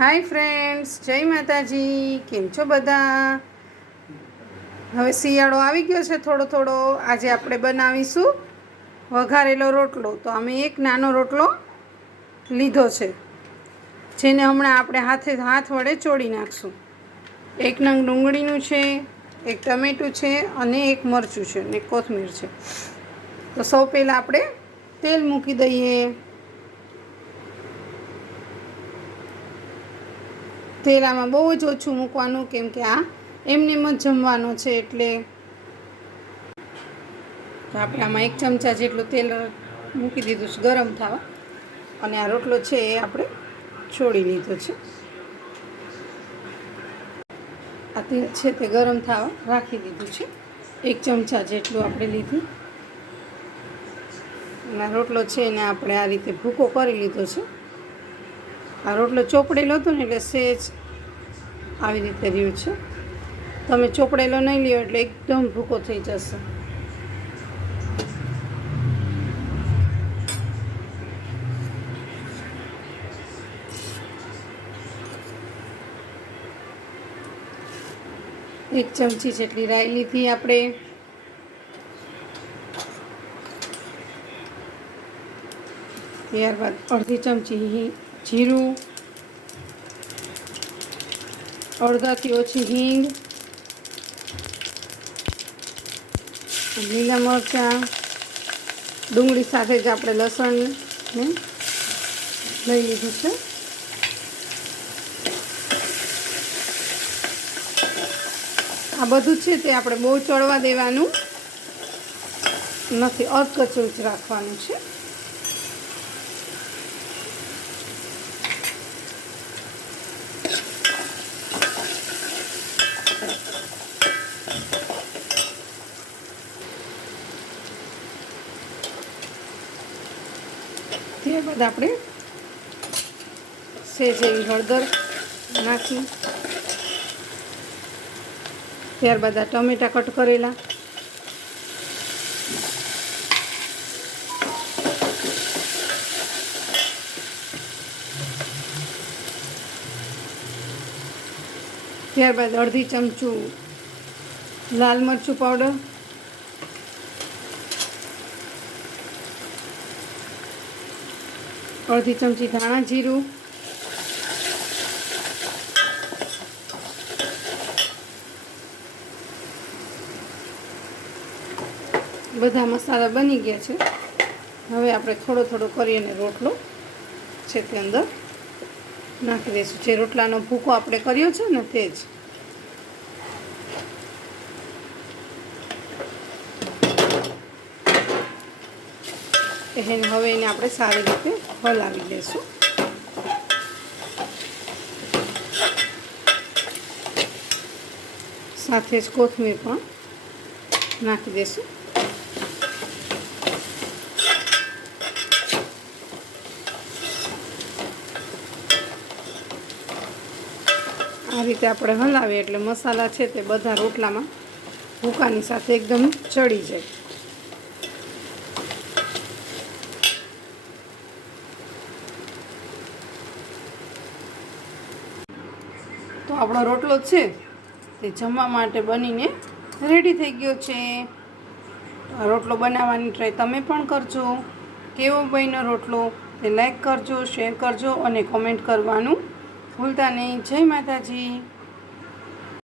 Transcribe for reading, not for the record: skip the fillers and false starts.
Hi friends, જય માતાજી. કેમ છો બધા? હવે શિયાળો આવી ગયો છે થોડો થોડો. આજે આપણે બનાવીશું વઘારેલો રોટલો. તો અમે એક નાનો રોટલો લીધો છે, જેને હમણાં આપણે હાથ વડે ચોળી નાખશું. એક નંગ ડુંગળીનું છે, એક ટમેટું છે અને એક મરચું છે અને કોથમીર છે. તો સૌ પહેલાં આપણે તેલ મૂકી દઈએ. તેલ આમાં બહુ જ ઓછું મૂકવાનું, કેમ કે આ એમને જ જમવાનો છે. એટલે આપણે આમાં 1 ચમચા જેટલું તેલ મૂકી દીધું છે ગરમ થવા, અને આ રોટલો છે એ આપણે છોડી લીધો છે. આ તેલ છે તે ગરમ થવા રાખી દીધું છે. 1 ચમચા જેટલું આપણે લીધું, અને આ રોટલો છે એને આપણે આ રીતે ભૂકો કરી લીધો છે. આ રોટલો ચોપડેલો હતો ને એટલે સહેજ આવી રીતે રહ્યું છે. તમે ચોપડેલો નહીં લ્યો એટલે એકદમ ભૂકો થઈ જશે. એક ચમચી જેટલી રાઈ લીધી આપણે. ત્યારબાદ અડધી ચમચી જીરું, અડધાથી ઓછી હિંગ, લીલા મરચાં, ડુંગળી સાથે જ આપણે લસણને લઈ લીધું છે. આ બધું છે તે આપણે બહુ ચડવા દેવાનું નથી, અધકચરું જ રાખવાનું છે. ત્યારબાદ આપણે સહેજ એવી હળદર નાખી, ત્યારબાદ આ ટમેટાં કટ કરેલા, ત્યારબાદ અડધી ચમચું લાલ મરચું પાવડર, અડધી ચમચી ધાણા જીરું, બધા મસાલા બની ગયા છે. હવે આપણે થોડો થોડો કરીને રોટલો છે તે અંદર નાખી દઈશું. જે રોટલાનો ભૂકો આપણે કર્યો છે ને તે જ. હવે એને આપણે સારી રીતે હલાવી દઈશું. સાથે જ કોથમીર પણ નાખી દઈશું. આ રીતે આપણે હલાવીએ એટલે મસાલા છે તે બધા રોટલામાં ભૂકાની સાથે એકદમ ચડી જાય. તો આપણો રોટલો છે તે જમવા માટે બનીને રેડી થઈ ગયો છે. આ રોટલો બનાવવાની ટ્રાય તમે પણ કરજો. કેવો બન્યો રોટલો તે લાઈક કરજો, શેર કરજો અને કોમેન્ટ કરવાનું ભૂલતા નહીં. જય માતાજી.